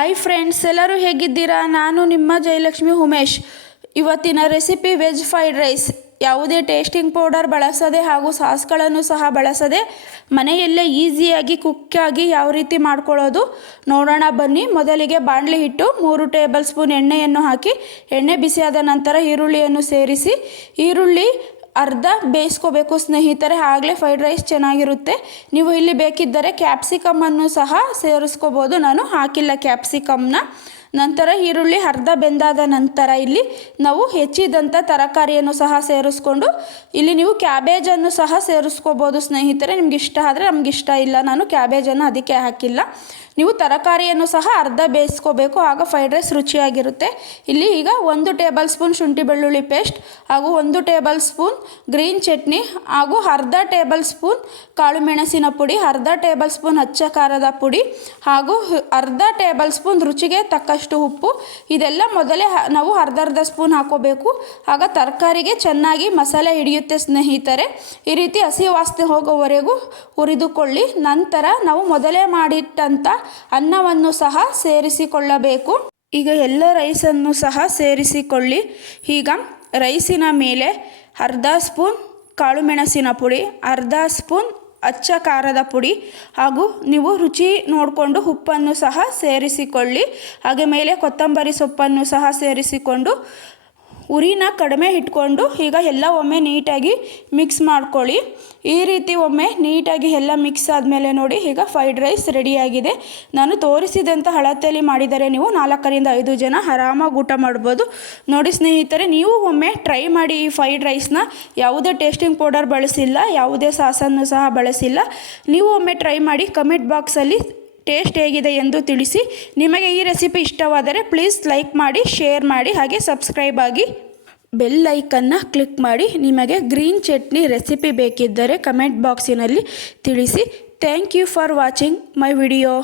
Hi friends, ಎಲ್ಲರೂ ಹೇಗಿದ್ದೀರಾ? ನಾನು ನಿಮ್ಮ ಜಯಲಕ್ಷ್ಮಿ ಉಮೇಶ್. ಇವತ್ತಿನ ರೆಸಿಪಿ ವೆಜ್ ಫ್ರೈಡ್ ರೈಸ್. ಯಾವುದೇ ಟೇಸ್ಟಿಂಗ್ ಪೌಡರ್ ಬಳಸದೆ ಹಾಗೂ ಸಾಸ್ಗಳನ್ನು ಸಹ ಬಳಸದೆ ಮನೆಯಲ್ಲೇ ಈಸಿಯಾಗಿ ಕುಕ್ಕಾಗಿ ಯಾವ ರೀತಿ ಮಾಡ್ಕೊಳ್ಳೋದು ನೋಡೋಣ ಬನ್ನಿ. ಮೊದಲಿಗೆ ಬಾಣಲಿ ಇಟ್ಟು 3 ಟೇಬಲ್ ಸ್ಪೂನ್ ಎಣ್ಣೆಯನ್ನು ಹಾಕಿ ಎಣ್ಣೆ ಬಿಸಿಯಾದ ನಂತರ ಈರುಳ್ಳಿಯನ್ನು ಸೇರಿಸಿ ಈರುಳ್ಳಿ ಅರ್ಧ ಬೇಯಿಸ್ಕೋಬೇಕು ಸ್ನೇಹಿತರೆ, ಆಗಲೇ ಫ್ರೈಡ್ ರೈಸ್ ಚೆನ್ನಾಗಿರುತ್ತೆ. ನೀವು ಇಲ್ಲಿ ಬೇಕಿದ್ದರೆ ಕ್ಯಾಪ್ಸಿಕಮ್ಮನ್ನು ಸಹ ಸೇರಿಸ್ಕೋಬೋದು, ನಾನು ಹಾಕಿಲ್ಲ ಕ್ಯಾಪ್ಸಿಕಮ್ನ. ನಂತರ ಈರುಳ್ಳಿ ಅರ್ಧ ಬೆಂದಾದ ನಂತರ ಇಲ್ಲಿ ನಾವು ಹೆಚ್ಚಿದಂಥ ತರಕಾರಿಯನ್ನು ಸಹ ಸೇರಿಸ್ಕೊಂಡು ಇಲ್ಲಿ ನೀವು ಕ್ಯಾಬೇಜನ್ನು ಸಹ ಸೇರಿಸ್ಕೋಬೋದು ಸ್ನೇಹಿತರೆ, ನಿಮ್ಗೆ ಇಷ್ಟ ಆದರೆ. ನಮ್ಗೆ ಇಷ್ಟ ಇಲ್ಲ, ನಾನು ಕ್ಯಾಬೇಜನ್ನು ಅದಕ್ಕೆ ಹಾಕಿಲ್ಲ. ನೀವು ತರಕಾರಿಯನ್ನು ಸಹ ಅರ್ಧ ಬೇಯಿಸ್ಕೋಬೇಕು, ಆಗ ಫ್ರೈಡ್ ರೈಸ್ ರುಚಿಯಾಗಿರುತ್ತೆ. ಇಲ್ಲಿ ಈಗ 1 ಟೇಬಲ್ ಸ್ಪೂನ್ ಶುಂಠಿ ಬೆಳ್ಳುಳ್ಳಿ ಪೇಸ್ಟ್ ಹಾಗೂ 1 ಟೇಬಲ್ ಸ್ಪೂನ್ ಗ್ರೀನ್ ಚಟ್ನಿ ಹಾಗೂ ಅರ್ಧ ಟೇಬಲ್ ಸ್ಪೂನ್ ಕಾಳು ಮೆಣಸಿನ ಪುಡಿ, ಅರ್ಧ ಟೇಬಲ್ ಸ್ಪೂನ್ ಅಚ್ಚ ಖಾರದ ಪುಡಿ ಹಾಗೂ ಅರ್ಧ ಟೇಬಲ್ ಸ್ಪೂನ್ ರುಚಿಗೆ ತಕ್ಕಷ್ಟು ಉಪ್ಪು. ಇದೆಲ್ಲ ಮೊದಲೇ ನಾವು ಅರ್ಧ ಸ್ಪೂನ್ ಹಾಕೋಬೇಕು, ಆಗ ತರಕಾರಿಗೆ ಚೆನ್ನಾಗಿ ಮಸಾಲೆ ಹಿಡಿಯುತ್ತೆ ಸ್ನೇಹಿತರೆ. ಈ ರೀತಿ ಹಸಿ ವಾಸನೆ ಹೋಗೋವರೆಗೂ ಹುರಿದುಕೊಳ್ಳಿ. ನಂತರ ನಾವು ಮೊದಲೇ ಮಾಡಿಟ್ಟಂಥ ಅನ್ನವನ್ನು ಸಹ ಸೇರಿಸಿಕೊಳ್ಳಬೇಕು. ಈಗ ಎಲ್ಲ ರೈಸನ್ನು ಸಹ ಸೇರಿಸಿಕೊಳ್ಳಿ. ಈಗ ರೈಸಿನ ಮೇಲೆ ಅರ್ಧ ಸ್ಪೂನ್ ಕಾಳು ಮೆಣಸಿನ ಪುಡಿ, ಅರ್ಧ ಸ್ಪೂನ್ ಅಚ್ಚ ಖಾರದ ಪುಡಿ ಹಾಗೂ ನೀವು ರುಚಿ ನೋಡಿಕೊಂಡು ಉಪ್ಪನ್ನು ಸಹ ಸೇರಿಸಿಕೊಳ್ಳಿ. ಹಾಗೆ ಮೇಲೆ ಕೊತ್ತಂಬರಿ ಸೊಪ್ಪನ್ನು ಸಹ ಸೇರಿಸಿಕೊಂಡು ಉರಿನ ಕಡಿಮೆ ಇಟ್ಕೊಂಡು ಈಗ ಎಲ್ಲ ಒಮ್ಮೆ ನೀಟಾಗಿ ಮಿಕ್ಸ್ ಮಾಡ್ಕೊಳ್ಳಿ. ಈ ರೀತಿ ಒಮ್ಮೆ ನೀಟಾಗಿ ಎಲ್ಲ ಮಿಕ್ಸ್ ಆದಮೇಲೆ ನೋಡಿ, ಈಗ ಫ್ರೈಡ್ ರೈಸ್ ರೆಡಿಯಾಗಿದೆ. ನಾನು ತೋರಿಸಿದಂಥ ಅಳತೆಯಲ್ಲಿ ಮಾಡಿದರೆ ನೀವು 4 ರಿಂದ 5 ಜನ ಆರಾಮಾಗಿ ಊಟ ಮಾಡ್ಬೋದು. ನೋಡಿ ಸ್ನೇಹಿತರೆ, ನೀವು ಒಮ್ಮೆ ಟ್ರೈ ಮಾಡಿ ಈ ಫ್ರೈಡ್ ರೈಸ್ನ. ಯಾವುದೇ ಟೇಸ್ಟಿಂಗ್ ಪೌಡರ್ ಬಳಸಿಲ್ಲ, ಯಾವುದೇ ಸಾಸನ್ನು ಸಹ ಬಳಸಿಲ್ಲ. ನೀವು ಒಮ್ಮೆ ಟ್ರೈ ಮಾಡಿ ಕಮೆಂಟ್ ಬಾಕ್ಸಲ್ಲಿ ಟೇಸ್ಟ್ ಹೇಗಿದೆ ಎಂದು ತಿಳಿಸಿ. ನಿಮಗೆ ಈ ರೆಸಿಪಿ ಇಷ್ಟವಾದರೆ ಪ್ಲೀಸ್ ಲೈಕ್ ಮಾಡಿ, ಶೇರ್ ಮಾಡಿ, ಹಾಗೆ ಸಬ್ಸ್ಕ್ರೈಬ್ ಆಗಿ ಬೆಲ್ ಐಕನ್ನ ಕ್ಲಿಕ್ ಮಾಡಿ. ನಿಮಗೆ ಗ್ರೀನ್ ಚಟ್ನಿ ರೆಸಿಪಿ ಬೇಕಿದ್ದರೆ ಕಮೆಂಟ್ ಬಾಕ್ಸಿನಲ್ಲಿ ತಿಳಿಸಿ. Thank you for watching my video.